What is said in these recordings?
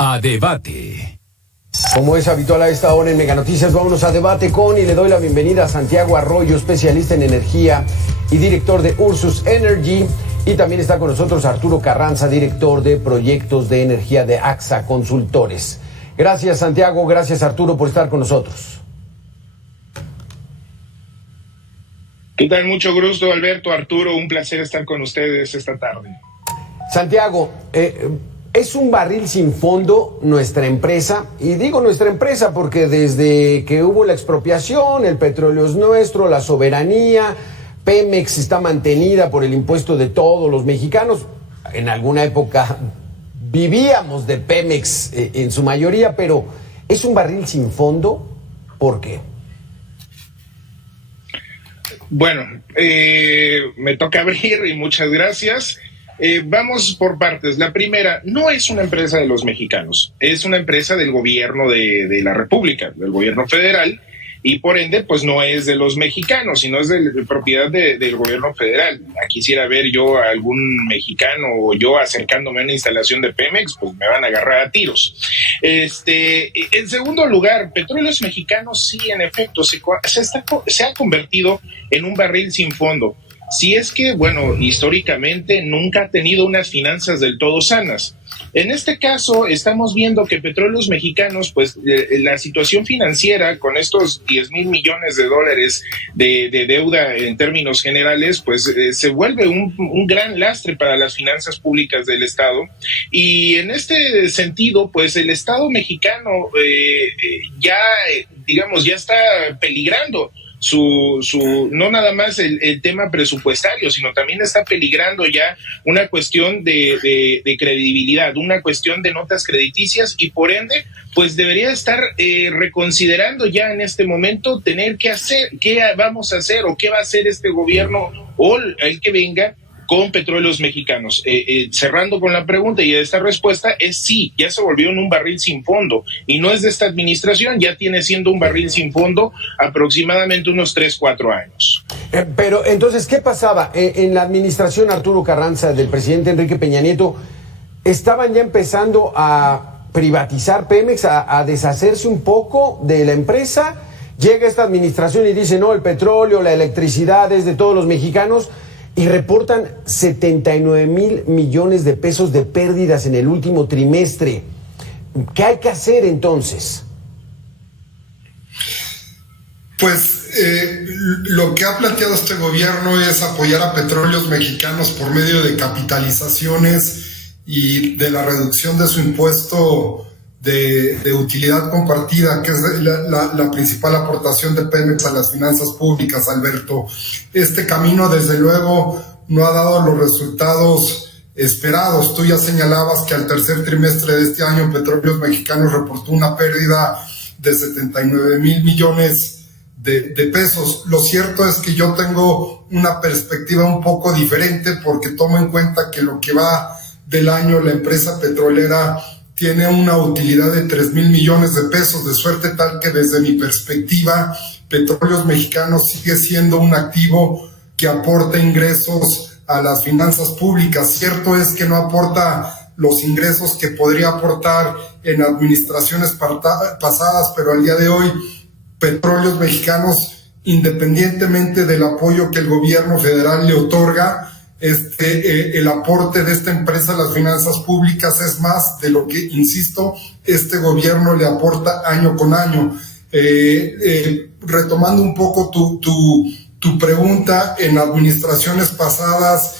A debate. Como es habitual a esta hora en Mega Noticias, vámonos a debate con y le doy la bienvenida a Santiago Arroyo, especialista en energía y director de Ursus Energy. Y también está con nosotros Arturo Carranza, director de proyectos de energía de AXA Consultores. Gracias, Santiago, gracias, Arturo, por estar con nosotros. ¿Qué tal? Mucho gusto, Alberto, Arturo, un placer estar con ustedes esta tarde. Santiago, es un barril sin fondo nuestra empresa, y digo nuestra empresa porque desde que hubo la expropiación, el petróleo es nuestro, la soberanía, Pemex está mantenida por el impuesto de todos los mexicanos. En alguna época vivíamos de Pemex en su mayoría, pero ¿es un barril sin fondo? ¿Por qué? Bueno, me toca abrir y muchas gracias. Vamos por partes. La primera, no es una empresa de los mexicanos, es una empresa del gobierno de la República, del gobierno federal, y por ende, pues no es de los mexicanos, sino es de propiedad del gobierno federal. Quisiera ver yo a algún mexicano o yo acercándome a una instalación de Pemex, pues me van a agarrar a tiros. En segundo lugar, Petróleos Mexicanos sí, en efecto, se ha convertido en un barril sin fondo. Si es que, bueno, históricamente nunca ha tenido unas finanzas del todo sanas. En este caso, estamos viendo que Petróleos Mexicanos, pues la situación financiera con estos 10,000 millones de dólares de deuda en términos generales, pues se vuelve un gran lastre para las finanzas públicas del Estado. Y en este sentido, pues el Estado mexicano ya está peligrando no nada más el tema presupuestario, sino también está peligrando ya una cuestión de credibilidad, una cuestión de notas crediticias, y por ende, pues debería estar reconsiderando ya en este momento tener que hacer, qué vamos a hacer o qué va a hacer este gobierno o el que venga con Petróleos Mexicanos. Cerrando con la pregunta y esta respuesta es sí, ya se volvió en un barril sin fondo, y no es de esta administración, ya tiene siendo un barril sin fondo aproximadamente unos 3-4 años. Pero entonces, ¿qué pasaba? En la administración Arturo Carranza del presidente Enrique Peña Nieto, ¿estaban ya empezando a privatizar Pemex, a deshacerse un poco de la empresa? Llega esta administración y dice, no, el petróleo, la electricidad es de todos los mexicanos, y reportan 79,000 millones de pesos de pérdidas en el último trimestre. ¿Qué hay que hacer entonces? Pues lo que ha planteado este gobierno es apoyar a Petróleos Mexicanos por medio de capitalizaciones y de la reducción de su impuesto de utilidad compartida, que es la principal aportación de Pemex a las finanzas públicas, Alberto. Este camino, desde luego, no ha dado los resultados esperados. Tú ya señalabas que al tercer trimestre de este año Petróleos Mexicanos reportó una pérdida de 79,000 millones de pesos. Lo cierto es que yo tengo una perspectiva un poco diferente, porque tomo en cuenta que lo que va del año la empresa petrolera tiene una utilidad de 3,000 millones de pesos, de suerte tal que desde mi perspectiva Petróleos Mexicanos sigue siendo un activo que aporta ingresos a las finanzas públicas. Cierto es que no aporta los ingresos que podría aportar en administraciones pasadas, pero al día de hoy Petróleos Mexicanos, independientemente del apoyo que el gobierno federal le otorga, el aporte de esta empresa a las finanzas públicas es más de lo que, insisto, este gobierno le aporta año con año. Retomando un poco tu pregunta, en administraciones pasadas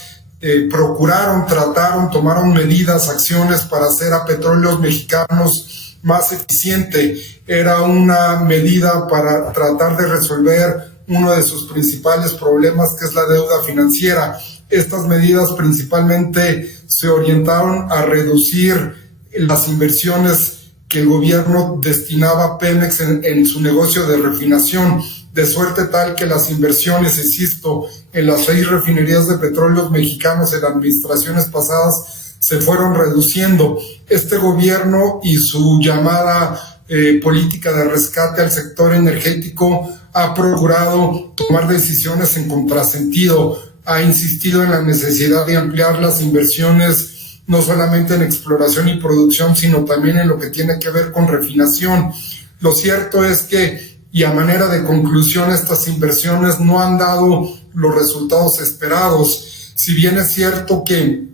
tomaron medidas, acciones para hacer a Petróleos Mexicanos más eficiente. Era una medida para tratar de resolver uno de sus principales problemas, que es la deuda financiera. Estas medidas principalmente se orientaron a reducir las inversiones que el gobierno destinaba a Pemex en su negocio de refinación, de suerte tal que las inversiones, insisto, en las 6 refinerías de Petróleos Mexicanos en administraciones pasadas se fueron reduciendo. Este gobierno y su llamada política de rescate al sector energético ha procurado tomar decisiones en contrasentido. Ha insistido en la necesidad de ampliar las inversiones no solamente en exploración y producción, sino también en lo que tiene que ver con refinación. Lo cierto es que, y a manera de conclusión, estas inversiones no han dado los resultados esperados. Si bien es cierto que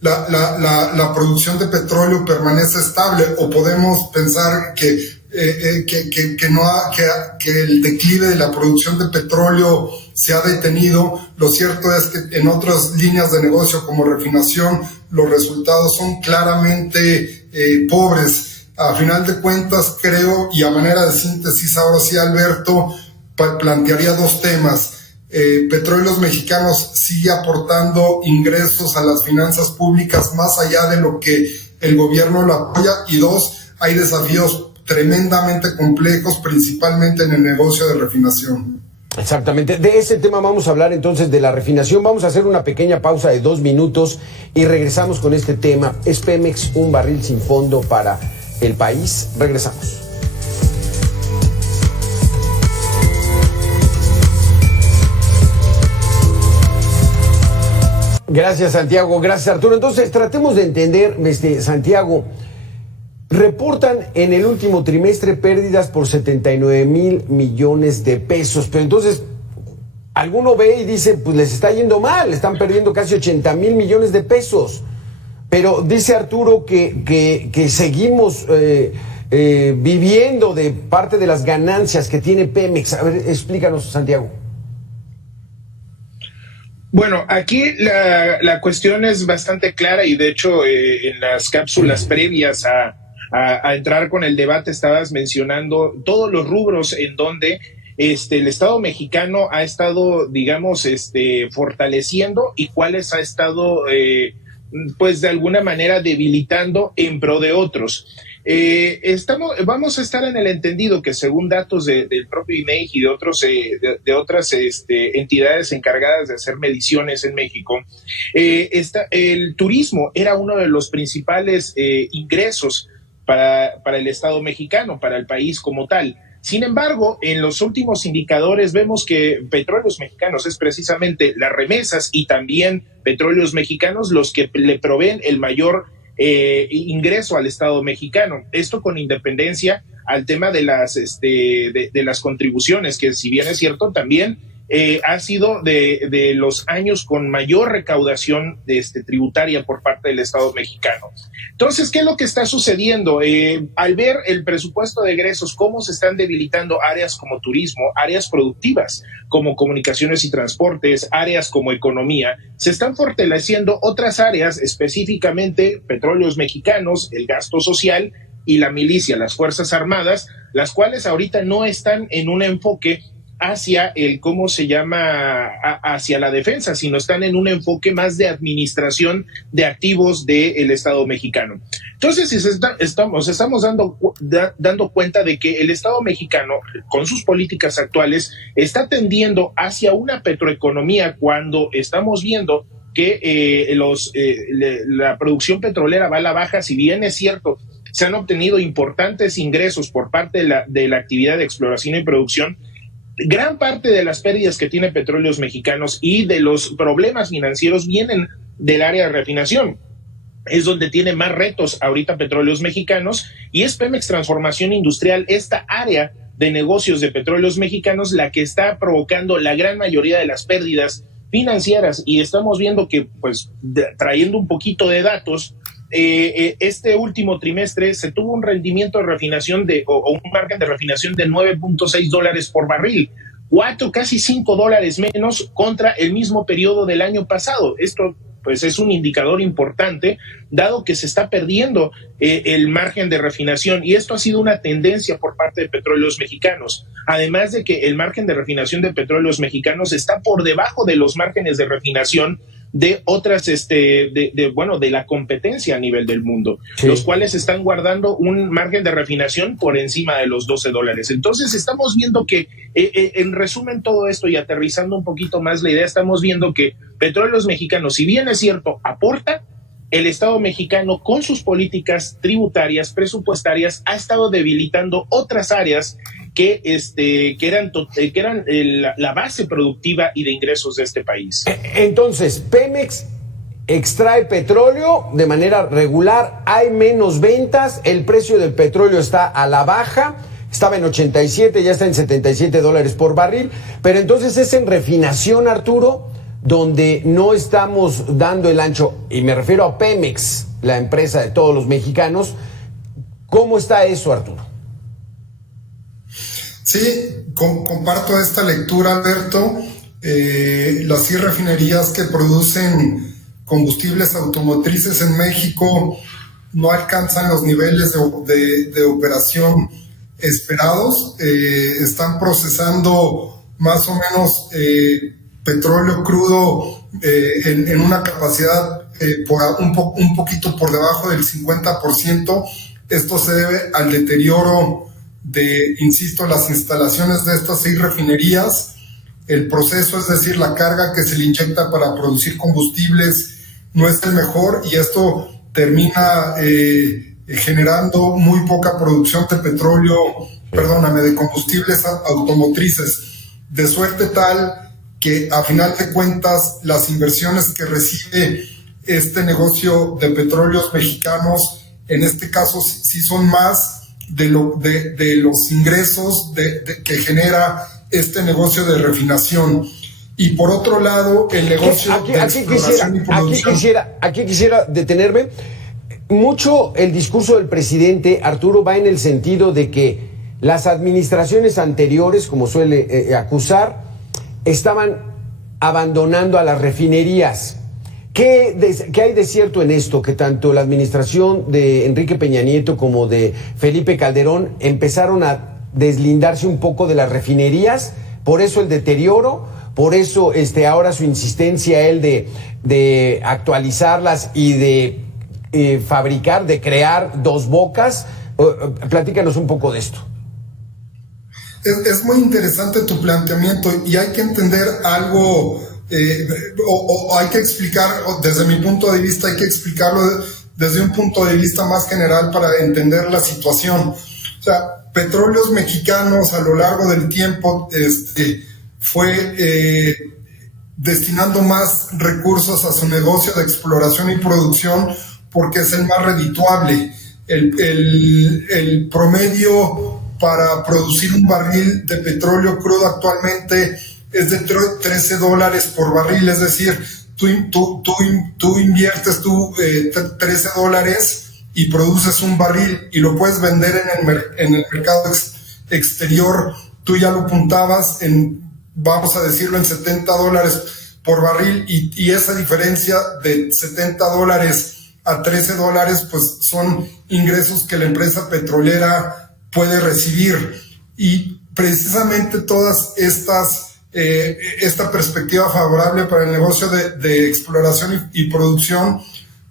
la producción de petróleo permanece estable, o podemos pensar que el declive de la producción de petróleo se ha detenido, lo cierto es que en otras líneas de negocio como refinación los resultados son claramente pobres. A final de cuentas, creo, y a manera de síntesis, ahora sí, Alberto, plantearía dos temas. Petróleos Mexicanos sigue aportando ingresos a las finanzas públicas más allá de lo que el gobierno lo apoya, y dos, hay desafíos tremendamente complejos, principalmente en el negocio de refinación. Exactamente, de ese tema vamos a hablar entonces, de la refinación. Vamos a hacer una pequeña pausa de 2 minutos y regresamos con este tema. ¿Es Pemex un barril sin fondo para el país? Regresamos. Gracias, Santiago. Gracias, Arturo. Entonces, tratemos de entender, Santiago. Reportan en el último trimestre pérdidas por 79,000 millones de pesos. Pero entonces, alguno ve y dice, pues les está yendo mal, están perdiendo casi 80,000 millones de pesos. Pero dice Arturo que seguimos viviendo de parte de las ganancias que tiene Pemex. A ver, explícanos, Santiago. Bueno, aquí la cuestión es bastante clara, y de hecho en las cápsulas previas a entrar con el debate estabas mencionando todos los rubros en donde el Estado mexicano ha estado, digamos, fortaleciendo, y cuáles ha estado pues de alguna manera debilitando en pro de otros. Vamos a estar en el entendido que, según datos del propio INEGI y de otras entidades encargadas de hacer mediciones en México, el turismo era uno de los principales ingresos para el Estado mexicano, para el país como tal. Sin embargo, en los últimos indicadores vemos que Petróleos Mexicanos es precisamente las remesas y también Petróleos Mexicanos los que le proveen el mayor ingreso al Estado mexicano. Esto con independencia al tema de las contribuciones, que, si bien es cierto, también ha sido de los años con mayor recaudación tributaria por parte del Estado mexicano. Entonces, ¿qué es lo que está sucediendo? Al ver el presupuesto de egresos, cómo se están debilitando áreas como turismo, áreas productivas como comunicaciones y transportes, áreas como economía, se están fortaleciendo otras áreas, específicamente Petróleos Mexicanos, el gasto social y la milicia, las Fuerzas Armadas, las cuales ahorita no están en un enfoque hacia hacia la defensa, sino están en un enfoque más de administración de activos del Estado mexicano. Entonces, estamos dando cuenta de que el Estado mexicano, con sus políticas actuales, está tendiendo hacia una petroeconomía, cuando estamos viendo que la producción petrolera va a la baja. Si bien es cierto, se han obtenido importantes ingresos por parte de la actividad de exploración y producción, gran parte de las pérdidas que tiene Petróleos Mexicanos y de los problemas financieros vienen del área de refinación. Es donde tiene más retos ahorita Petróleos Mexicanos, y es Pemex Transformación Industrial, esta área de negocios de Petróleos Mexicanos, la que está provocando la gran mayoría de las pérdidas financieras. Y estamos viendo que, pues, trayendo un poquito de datos, este último trimestre se tuvo un rendimiento de refinación o un margen de refinación de $9.6 por barril, casi $5 menos contra el mismo periodo del año pasado. Esto, pues, es un indicador importante, dado que se está perdiendo el margen de refinación, y esto ha sido una tendencia por parte de Petróleos Mexicanos. Además de que el margen de refinación de Petróleos Mexicanos está por debajo de los márgenes de refinación de otras, de la competencia a nivel del mundo, sí, los cuales están guardando un margen de refinación por encima de los $12. Entonces, estamos viendo que, en resumen, todo esto, y aterrizando un poquito más la idea, estamos viendo que Petróleos Mexicanos, si bien es cierto, aporta, el Estado mexicano, con sus políticas tributarias, presupuestarias, ha estado debilitando otras áreas que eran la base productiva y de ingresos de este país. Entonces, Pemex extrae petróleo de manera regular, hay menos ventas, el precio del petróleo está a la baja, estaba en 87, ya está en $77 por barril, pero entonces es en refinación, Arturo, donde no estamos dando el ancho, y me refiero a Pemex, la empresa de todos los mexicanos. ¿Cómo está eso, Arturo? Sí, comparto esta lectura, Alberto. Las 6 refinerías que producen combustibles automotrices en México no alcanzan los niveles de operación esperados. Están procesando más o menos petróleo crudo en una capacidad un poquito por debajo del 50%. Esto se debe al deterioro insisto, las instalaciones de estas 6 refinerías. El proceso, es decir, la carga que se le inyecta para producir combustibles, no es el mejor, y esto termina generando muy poca producción de de combustibles automotrices, de suerte tal que a final de cuentas las inversiones que recibe este negocio de petróleos mexicanos, en este caso sí son más de los ingresos que genera este negocio de refinación. Y por otro lado, el negocio de exploración y producción. Aquí quisiera detenerme. Mucho el discurso del presidente, Arturo, va en el sentido de que las administraciones anteriores, como suele acusar, estaban abandonando a las refinerías. ¿Qué hay de cierto en esto? Que tanto la administración de Enrique Peña Nieto como de Felipe Calderón empezaron a deslindarse un poco de las refinerías, por eso el deterioro, por eso ahora su insistencia él de actualizarlas y de fabricar, de crear Dos Bocas. Platícanos un poco de esto. Es muy interesante tu planteamiento y hay que entender algo. Hay que explicar, desde mi punto de vista, hay que explicarlo desde un punto de vista más general para entender la situación. O sea, Petróleos Mexicanos a lo largo del tiempo fue destinando más recursos a su negocio de exploración y producción porque es el más redituable. El promedio para producir un barril de petróleo crudo actualmente es de $13 por barril, es decir, tú inviertes $13 y produces un barril y lo puedes vender en el mercado exterior. Tú ya lo apuntabas vamos a decirlo, en $70 por barril, y esa diferencia de $70 a $13 pues son ingresos que la empresa petrolera puede recibir. Y precisamente todas esta perspectiva favorable para el negocio de exploración y producción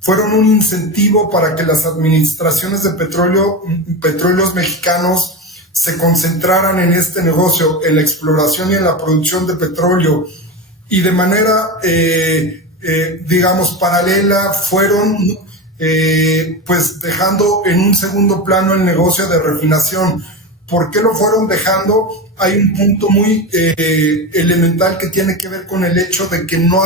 fueron un incentivo para que las administraciones de petróleos mexicanos se concentraran en este negocio, en la exploración y en la producción de petróleo, y de manera paralela fueron pues dejando en un segundo plano el negocio de refinación. ¿Por qué lo fueron dejando? Hay un punto muy elemental que tiene que ver con el hecho de que no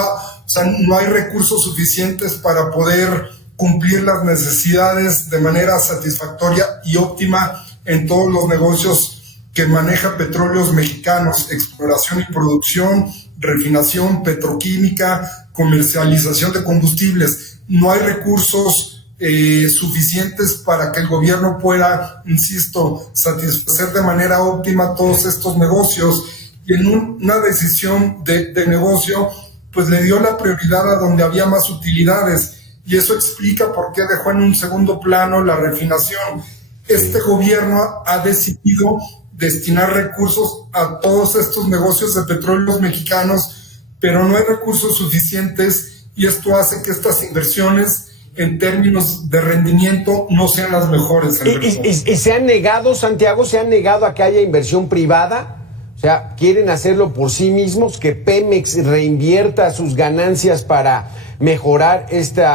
hay recursos suficientes para poder cumplir las necesidades de manera satisfactoria y óptima en todos los negocios que maneja Petróleos Mexicanos: exploración y producción, refinación, petroquímica, comercialización de combustibles. No hay recursos suficientes para que el gobierno pueda, insisto, satisfacer de manera óptima todos estos negocios, y en una decisión de negocio pues le dio la prioridad a donde había más utilidades, y eso explica por qué dejó en un segundo plano la refinación. Este gobierno ha decidido destinar recursos a todos estos negocios de Petróleos Mexicanos, pero no hay recursos suficientes, y esto hace que estas inversiones en términos de rendimiento no sean las mejores. ¿Y se han negado, Santiago, a que haya inversión privada? O sea, ¿quieren hacerlo por sí mismos, que Pemex reinvierta sus ganancias para mejorar este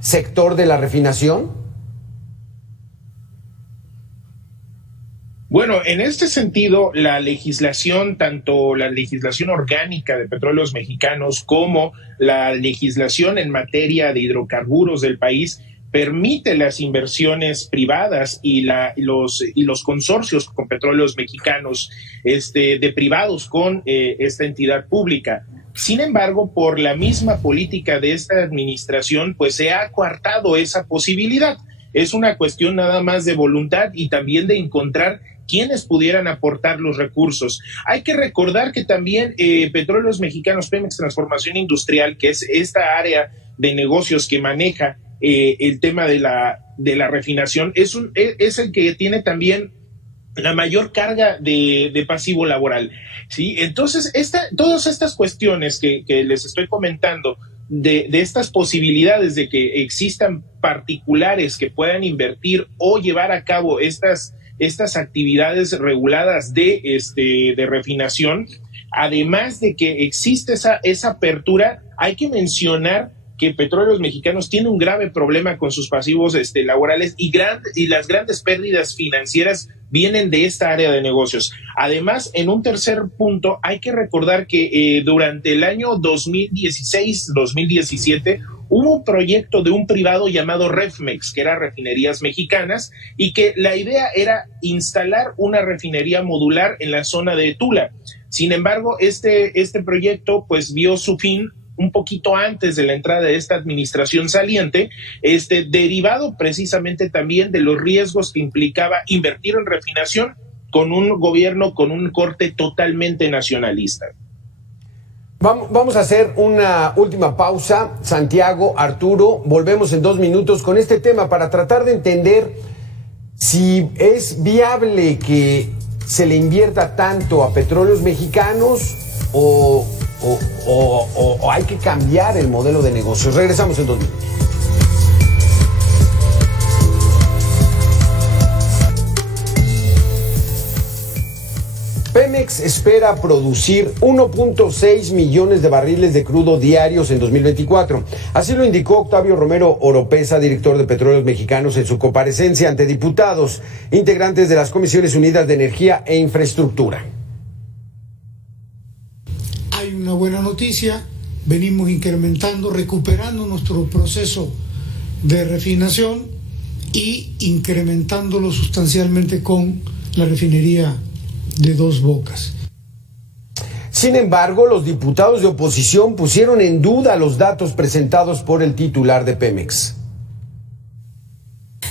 sector de la refinación? Bueno, en este sentido, la legislación, tanto la legislación orgánica de Petróleos Mexicanos como la legislación en materia de hidrocarburos del país, permite las inversiones privadas y los consorcios con Petróleos Mexicanos de privados con esta entidad pública. Sin embargo, por la misma política de esta administración, pues se ha coartado esa posibilidad. Es una cuestión nada más de voluntad y también de encontrar quienes pudieran aportar los recursos. Hay que recordar que también Petróleos Mexicanos, Pemex Transformación Industrial, que es esta área de negocios que maneja el tema de la refinación, es el que tiene también la mayor carga de pasivo laboral, ¿sí? Entonces, todas estas cuestiones que les estoy comentando, de estas posibilidades de que existan particulares que puedan invertir o llevar a cabo estas actividades reguladas de refinación, además de que existe esa apertura, hay que mencionar que Petróleos Mexicanos tiene un grave problema con sus pasivos laborales y las grandes pérdidas financieras vienen de esta área de negocios. Además, en un tercer punto, hay que recordar que durante el año 2016-2017 hubo un proyecto de un privado llamado Refmex, que era Refinerías Mexicanas, y que la idea era instalar una refinería modular en la zona de Tula. Sin embargo, este proyecto pues vio su fin un poquito antes de la entrada de esta administración saliente, derivado precisamente también de los riesgos que implicaba invertir en refinación con un gobierno con un corte totalmente nacionalista. Vamos a hacer una última pausa, Santiago, Arturo, volvemos en 2 minutos con este tema para tratar de entender si es viable que se le invierta tanto a Petróleos Mexicanos o hay que cambiar el modelo de negocios. Regresamos en 2 minutos. Pemex espera producir 1.6 millones de barriles de crudo diarios en 2024. Así lo indicó Octavio Romero Oropesa, director de Petróleos Mexicanos, en su comparecencia ante diputados, integrantes de las Comisiones Unidas de Energía e Infraestructura. Hay una buena noticia, venimos incrementando, recuperando nuestro proceso de refinación y incrementándolo sustancialmente con la refinería de Dos Bocas. Sin embargo, los diputados de oposición pusieron en duda los datos presentados por el titular de Pemex.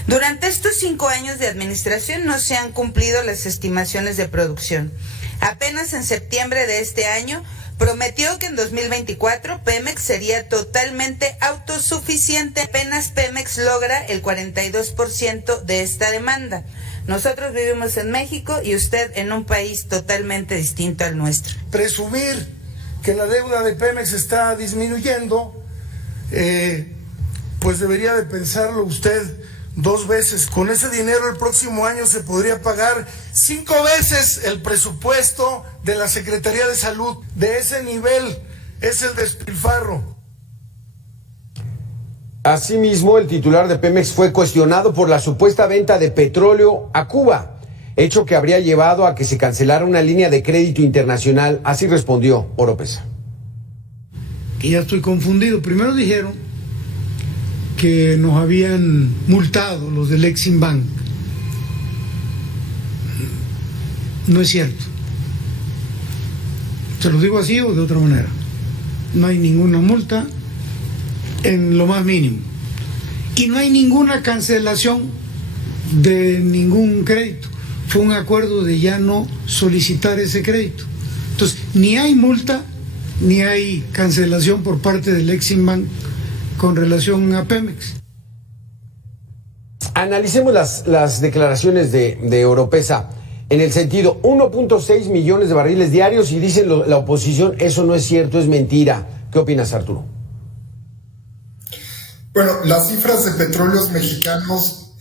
Durante estos 5 años de administración no se han cumplido las estimaciones de producción. Apenas en septiembre de este año prometió que en 2024 Pemex sería totalmente autosuficiente. Apenas Pemex logra el 42% de esta demanda. Nosotros vivimos en México y usted en un país totalmente distinto al nuestro. Presumir que la deuda de Pemex está disminuyendo, pues debería de pensarlo usted 2 veces. Con ese dinero el próximo año se podría pagar 5 veces el presupuesto de la Secretaría de Salud. De ese nivel es el despilfarro. Asimismo, el titular de Pemex fue cuestionado por la supuesta venta de petróleo a Cuba, hecho que habría llevado a que se cancelara una línea de crédito internacional. Así respondió Oropesa. Que ya estoy confundido. Primero dijeron que nos habían multado los del Exim Bank. No es cierto. ¿Se lo digo así o de otra manera? No hay ninguna multa en lo más mínimo. Y no hay ninguna cancelación de ningún crédito. Fue un acuerdo de ya no solicitar ese crédito. Entonces, ni hay multa, ni hay cancelación por parte del Exim Bank con relación a Pemex. Analicemos las declaraciones de Oropesa en el sentido 1.6 millones de barriles diarios y dicen la oposición, eso no es cierto, es mentira. ¿Qué opinas, Arturo? Bueno, las cifras de Petróleos Mexicanos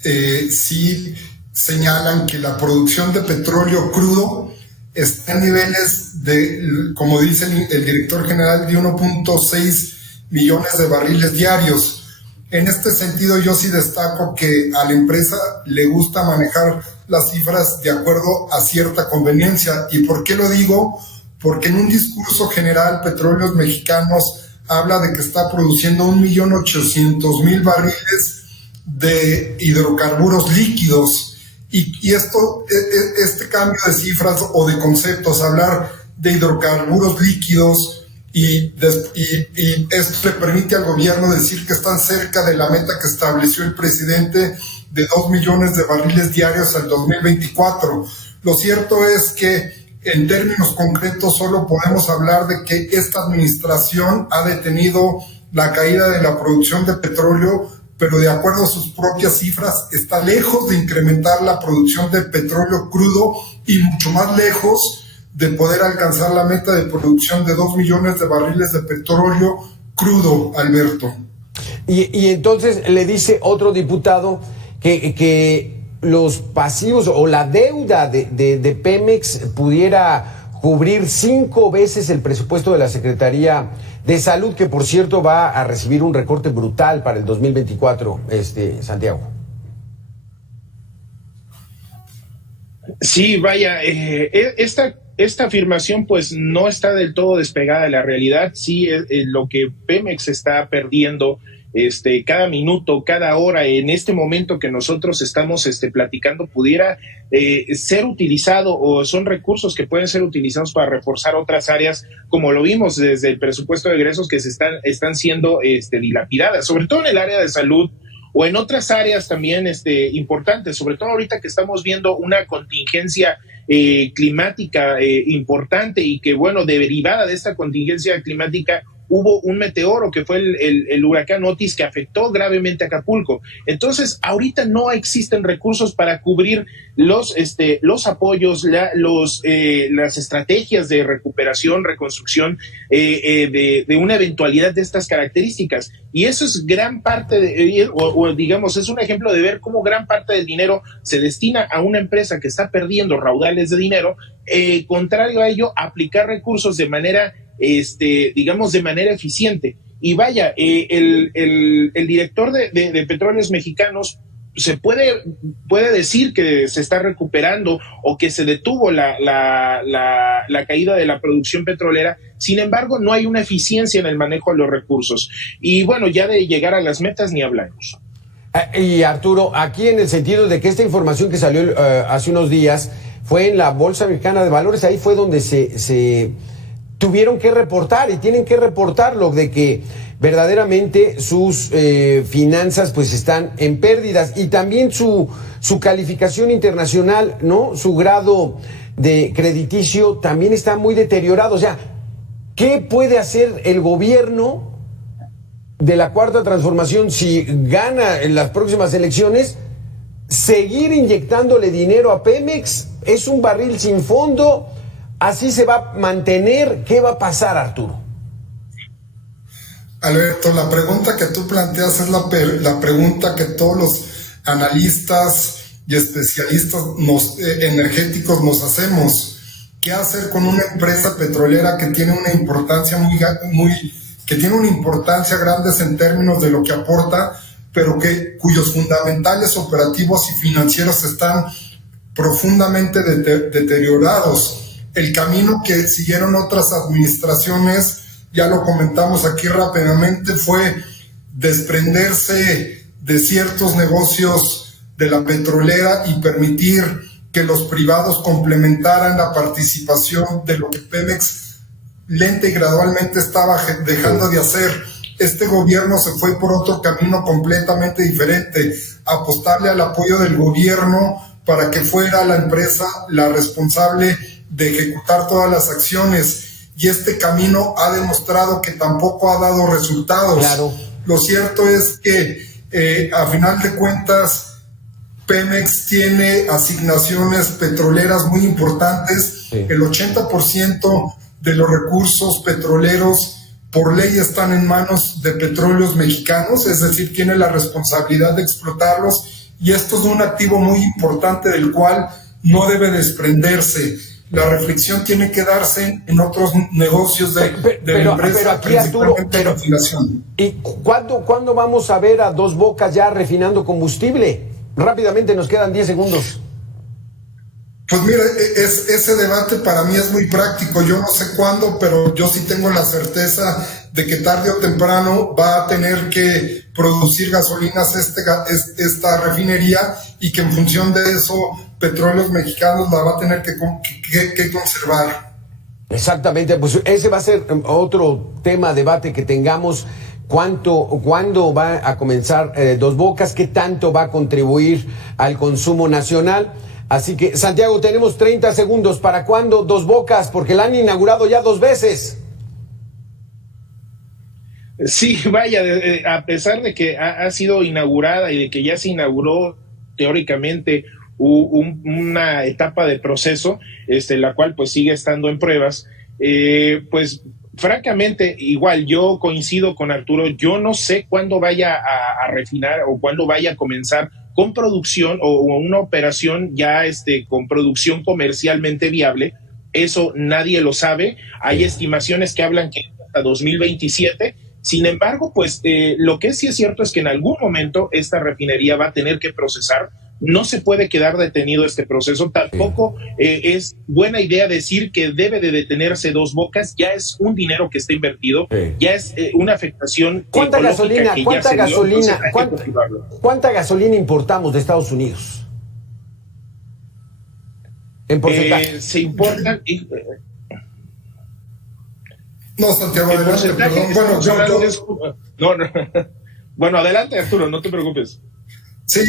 sí señalan que la producción de petróleo crudo está en niveles de, como dice el director general, de 1.6 millones de barriles diarios. En este sentido, yo sí destaco que a la empresa le gusta manejar las cifras de acuerdo a cierta conveniencia. ¿Y por qué lo digo? Porque en un discurso general Petróleos Mexicanos habla de que está produciendo 1.800.000 barriles de hidrocarburos líquidos. Y este cambio de cifras o de conceptos, hablar de hidrocarburos líquidos, y esto le permite al gobierno decir que están cerca de la meta que estableció el presidente de 2 millones de barriles diarios al 2024. Lo cierto es que en términos concretos solo podemos hablar de que esta administración ha detenido la caída de la producción de petróleo, pero de acuerdo a sus propias cifras está lejos de incrementar la producción de petróleo crudo y mucho más lejos de poder alcanzar la meta de producción de 2 millones de barriles de petróleo crudo, Alberto. Y entonces le dice otro diputado que los pasivos o la deuda de Pemex pudiera cubrir 5 veces el presupuesto de la Secretaría de Salud, que por cierto va a recibir un recorte brutal para el 2024, Santiago. Sí, vaya, esta afirmación pues no está del todo despegada de la realidad. Sí, lo que Pemex está perdiendo cada minuto, cada hora, en este momento que nosotros estamos platicando, pudiera ser utilizado, o son recursos que pueden ser utilizados para reforzar otras áreas, como lo vimos desde el presupuesto de egresos que están siendo dilapidadas, sobre todo en el área de salud o en otras áreas también importantes, sobre todo ahorita que estamos viendo una contingencia climática importante, y que bueno, derivada de esta contingencia climática hubo un meteoro que fue el huracán Otis, que afectó gravemente a Acapulco. Entonces, ahorita no existen recursos para cubrir los apoyos, las estrategias de recuperación, reconstrucción de una eventualidad de estas características. Y eso es gran parte, digamos, es un ejemplo de ver cómo gran parte del dinero se destina a una empresa que está perdiendo raudales de dinero, contrario a ello, aplicar recursos de manera digamos, de manera eficiente. Y vaya, el director de Petróleos Mexicanos se puede decir que se está recuperando o que se detuvo la caída de la producción petrolera. Sin embargo, no hay una eficiencia en el manejo de los recursos. Y bueno, ya de llegar a las metas ni hablamos. Y Arturo, aquí en el sentido de que esta información que salió hace unos días fue en la Bolsa Mexicana de Valores, ahí fue donde se tuvieron que reportar, y tienen que reportarlo, de que verdaderamente sus finanzas pues están en pérdidas, y también su calificación internacional, ¿no? Su grado de crediticio también está muy deteriorado. O sea, ¿qué puede hacer el gobierno de la Cuarta Transformación si gana en las próximas elecciones? ¿Seguir inyectándole dinero a Pemex? ¿Es un barril sin fondo? ¿Así se va a mantener? ¿Qué va a pasar, Arturo? Alberto, la pregunta que tú planteas es la pregunta que todos los analistas y especialistas energéticos nos hacemos. ¿Qué hacer con una empresa petrolera que tiene una importancia que tiene una importancia grande en términos de lo que aporta, pero cuyos fundamentales operativos y financieros están profundamente deteriorados? El camino que siguieron otras administraciones, ya lo comentamos aquí rápidamente, fue desprenderse de ciertos negocios de la petrolera y permitir que los privados complementaran la participación de lo que Pemex lenta y gradualmente estaba dejando de hacer. Este gobierno se fue por otro camino completamente diferente, apostarle al apoyo del gobierno para que fuera la empresa la responsable de ejecutar todas las acciones, y este camino ha demostrado que tampoco ha dado resultados. Claro. Lo cierto es que a final de cuentas Pemex tiene asignaciones petroleras muy importantes. Sí. El 80% de los recursos petroleros por ley están en manos de Petróleos Mexicanos, es decir, tiene la responsabilidad de explotarlos, y esto es un activo muy importante del cual no debe desprenderse. La reflexión tiene que darse en otros negocios de la empresa, pero aquí, principalmente Arturo, refinación. ¿Y cuándo vamos a ver a Dos Bocas ya refinando combustible? Rápidamente, nos quedan 10 segundos. Pues mira, ese debate para mí es muy práctico. Yo no sé cuándo, pero yo sí tengo la certeza de que tarde o temprano va a tener que producir gasolinas esta refinería, y que en función de eso Petróleos Mexicanos la va a tener que conservar. Exactamente, pues ese va a ser otro tema, debate que tengamos. ¿Cuándo va a comenzar Dos Bocas? ¿Qué tanto va a contribuir al consumo nacional? Así que, Santiago, tenemos 30 segundos. ¿Para cuándo Dos Bocas? Porque la han inaugurado ya 2 veces. Sí, vaya, a pesar de que ha sido inaugurada y de que ya se inauguró teóricamente una etapa de proceso, la cual pues sigue estando en pruebas, pues francamente, igual yo coincido con Arturo, yo no sé cuándo vaya a refinar o cuándo vaya a comenzar con producción o una operación ya con producción comercialmente viable. Eso nadie lo sabe. Hay estimaciones que hablan que hasta 2027. Sin embargo, pues lo que sí es cierto es que en algún momento esta refinería va a tener que procesar. No se puede quedar detenido este proceso. Tampoco es buena idea decir que debe de detenerse Dos Bocas. Ya es un dinero que está invertido, ya es una afectación. ¿Cuánta gasolina importamos de Estados Unidos? En porcentaje. Se importan. No, Santiago, adelante, perdón. Bueno, Bueno, adelante, Arturo, no te preocupes. Sí,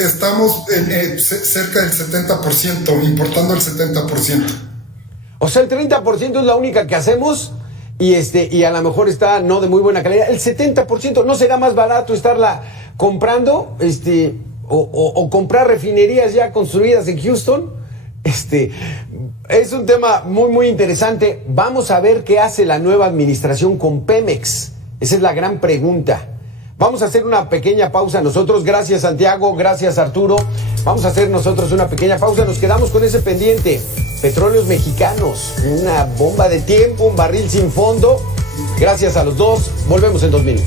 estamos cerca del 70%, importando el 70%. O sea, el 30% es la única que hacemos y a lo mejor está no de muy buena calidad. El 70%, ¿no será más barato estarla comprando o comprar refinerías ya construidas en Houston? Es un tema muy, muy interesante. Vamos a ver qué hace la nueva administración con Pemex. Esa es la gran pregunta. Vamos a hacer una pequeña pausa nosotros. Gracias, Santiago. Gracias, Arturo. Vamos a hacer nosotros una pequeña pausa. Nos quedamos con ese pendiente. Petróleos Mexicanos. Una bomba de tiempo, un barril sin fondo. Gracias a los dos. Volvemos en 2 minutos.